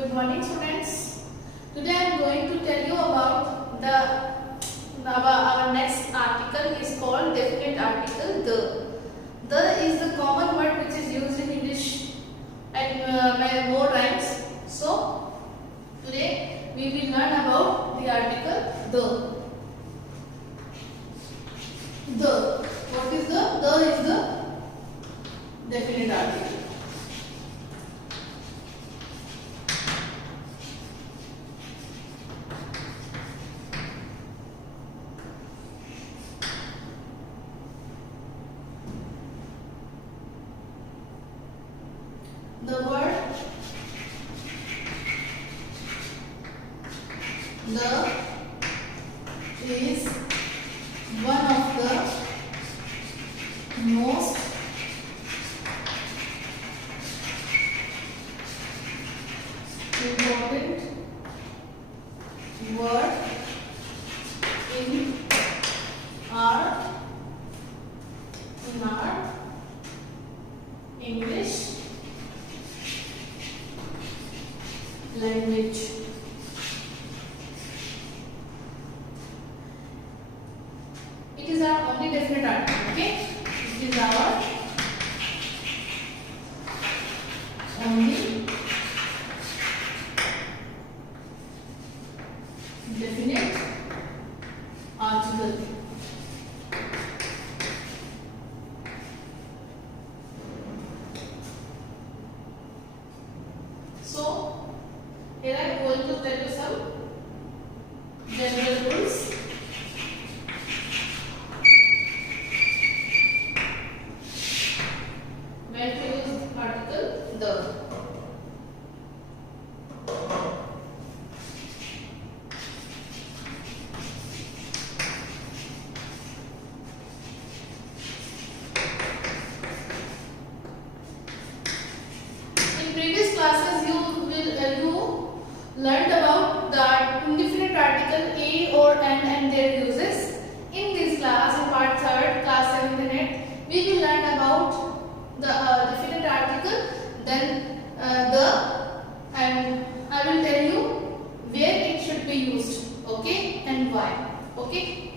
Good morning, students. Today I am going to tell you about our next article is called definite article the. The is the common word which is used in English and more rhymes. So today we will learn about the article the. The. What is the? The is the definite article. The word the is one of the most important word in our English language. It is our only definite article. Okay, it is our only definite article. So here I am going to tell you some general rules. When to use article the. In previous classes you learned about the indefinite article a or and their uses. In this class, in part 3rd, class 7th and 8th, we will learn about the definite article, then the, and I will tell you where it should be used, okay, and why. Okay,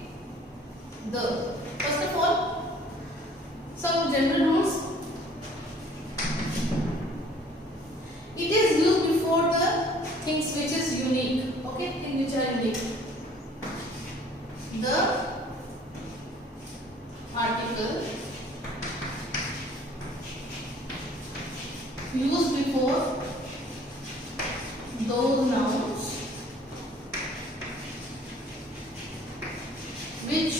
the. First of all, some general rules. It is used before the things which is unique, okay, things which are unique. The article used before those nouns which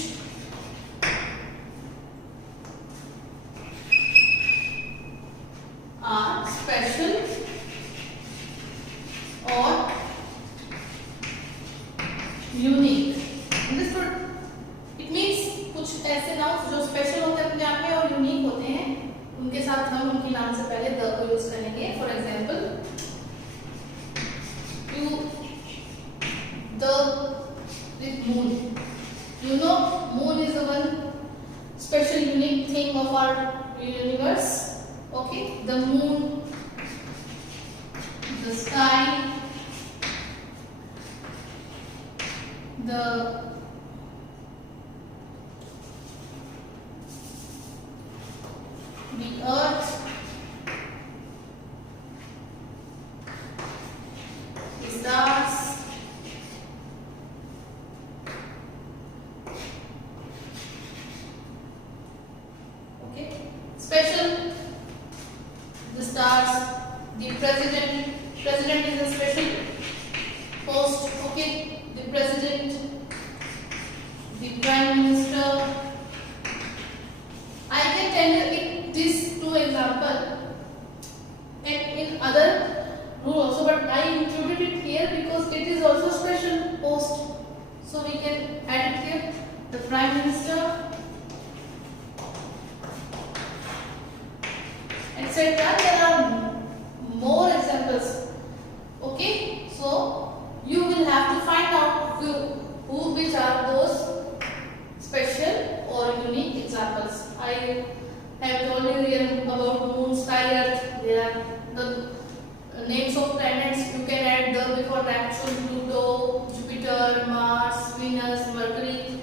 are special और unique. It means कुछ ऐसे nouns जो special होते हैं अपने आप में और यूनिक होते हैं, उनके साथ हम उनके नाम से पहले द को यूज करेंगे. For example, the moon. You know, moon is the one special unique thing of our universe. Okay, the moon, the sky, the earth, the stars, okay, special, the stars, the president is a special post, okay, the president, the prime minister. I can tell you these two examples and in other rule also, but I included it here because it is also special post, so we can add it here. The prime minister, etc. There are more examples. Okay, so you will have to find out which are those special or unique examples. I have told you here about moon, sky, earth. There are the names of planets, you can add the before Neptune, Pluto, Jupiter, Mars, Venus, Mercury.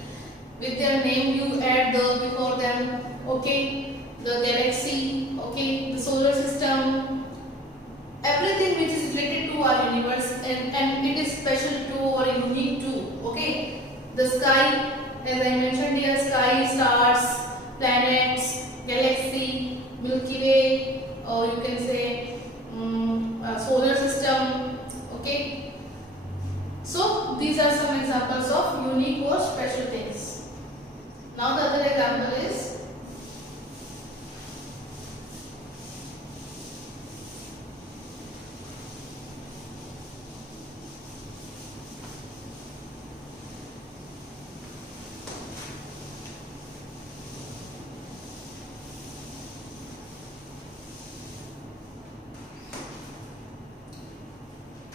With their name you add the before them. Okay, the galaxy, okay, the solar system, everything which is related to our universe, and it is special to or unique to. Okay, the sky, as I mentioned here, sky, stars, planets, galaxy, Milky Way, or you can say solar system. Okay, so these are some examples of unique or special things. Now the other example is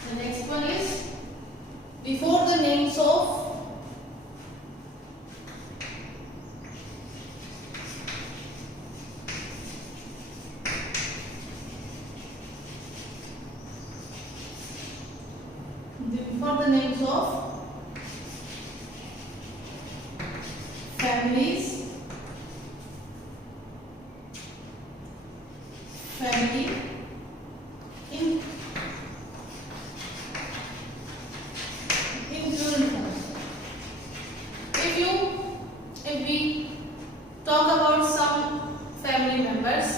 the next one is before the names of families, family in plural form. If we talk about some family members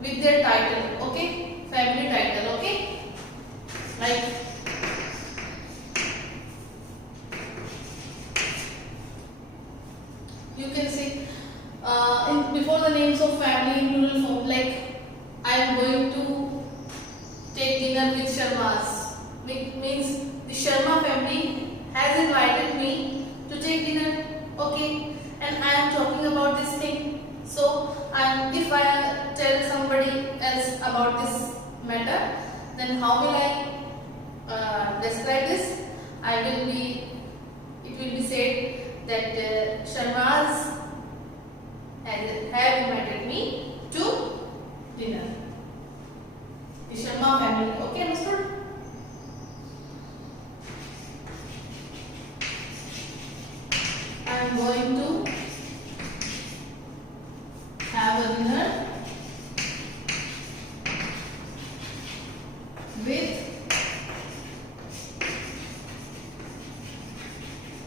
with their title, okay, family title, okay, like you can say before the names of family in plural form, like I am going to take dinner with Sharmas. Means the Sharma family has invited me to take dinner, okay, and I am talking about this thing. So if I tell somebody else about this matter, then how will I describe this? It will be said that Sharmas have invited me to dinner. The Sharma family, okay, understood? I am going to have a dinner with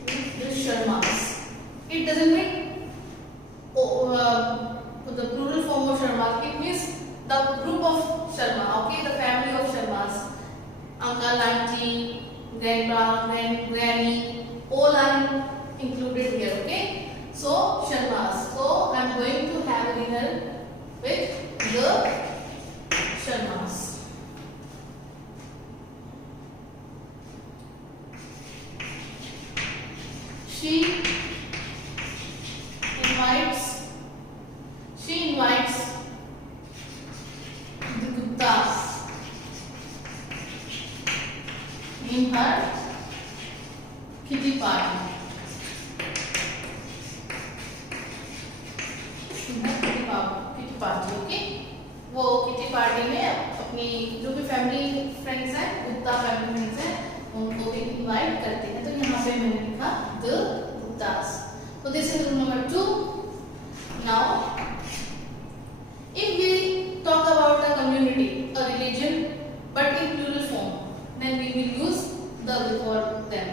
the Sharmas. It doesn't mean the plural form of Sharmas. It means the group of Sharma, okay, the family of Sharmas. Uncle, auntie, grandpa, granny, all are included here, okay. So Sharmas. So I am going to have a dinner with the Sharmas. She invites the Guptas in her kitty party. Kitty party, okay, वो kitty party में अपनी जो भी family friends हैं, Gupta family friends हैं, उनको भी invite करते हैं. तो यहाँ पे मैंने लिखा द गुप्तास. तो this is rule number 2. Now if we talk about a community, a religion, but in plural form, then we will use the before them,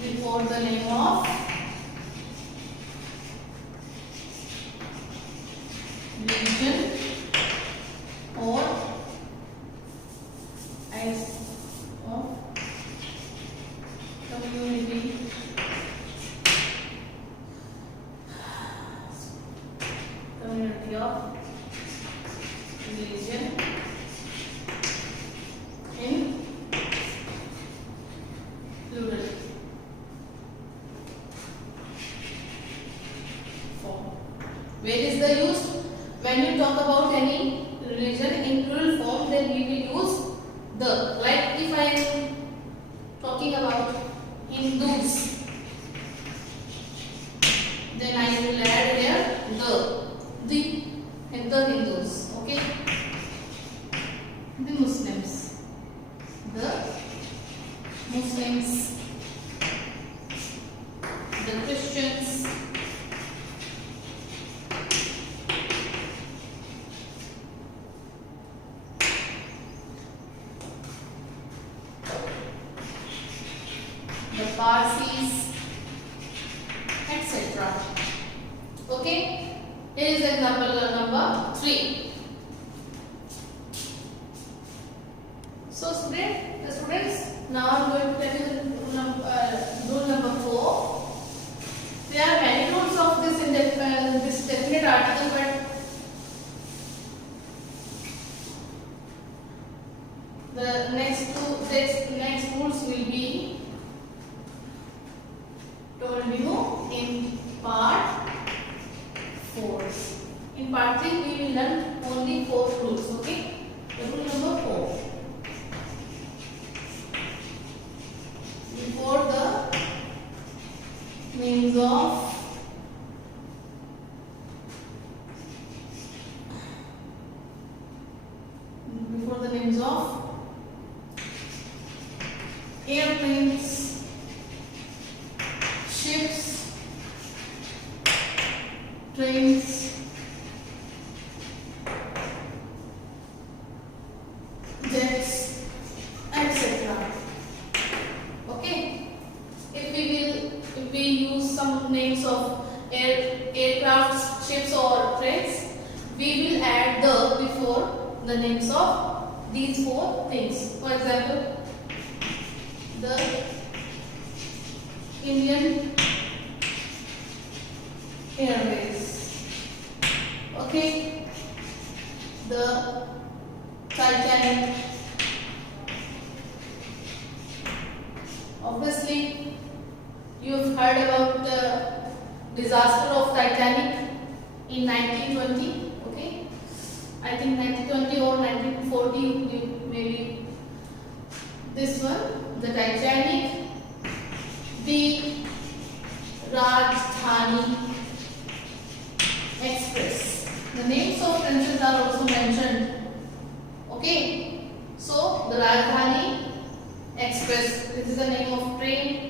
before the name of religion or as of community, of religion in plural form. Where is the use? When you talk about any religion in plural form, then we will use the. Like if I am talking about Hindus, then I will add here the Hindus, okay. Okay, the Muslims, the Christians, the Parsis, etc. Okay, here is example number 3. So students, now I am going to tell you rule number 4. There are many rules of this this definite article, but the next rules will be told you in part 4. In part 3 we will learn only 4 rules. Okay, rule number 4. Before the names of airplanes, ships, trains, jets, etc. Okay, if we use some names of aircrafts, ships or trains, we will add the before the names of these 4 things. For example, the Indian Airways. Okay, the Titanic. Obviously, you've heard about the disaster of Titanic in 1920. Okay, I think 1920 or 1940, maybe this one, the Titanic, the Rajdhani Express. The names of trains are also mentioned. Okay, so the Rajdhani Express, this is the name of train.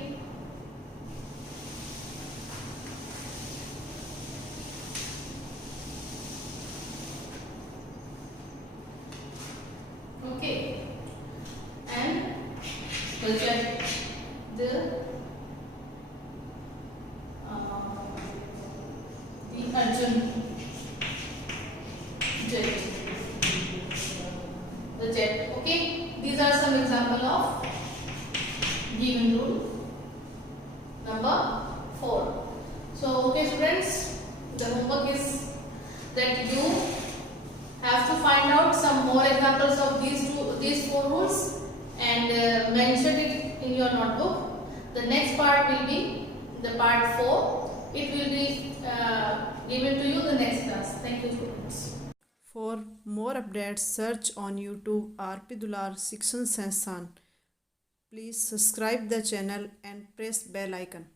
Okay, and the jet, the Arjun jet, the jet. Okay, these are some example of given rule number 4. So okay students, the homework is that you have to find out some more examples of these 4 rules and mention it in your notebook. The next part will be the part 4. It will be given to you the next class. Thank you students. For more updates, search on YouTube RP Dular Shikshan Sansthan. Please subscribe the channel and press bell icon.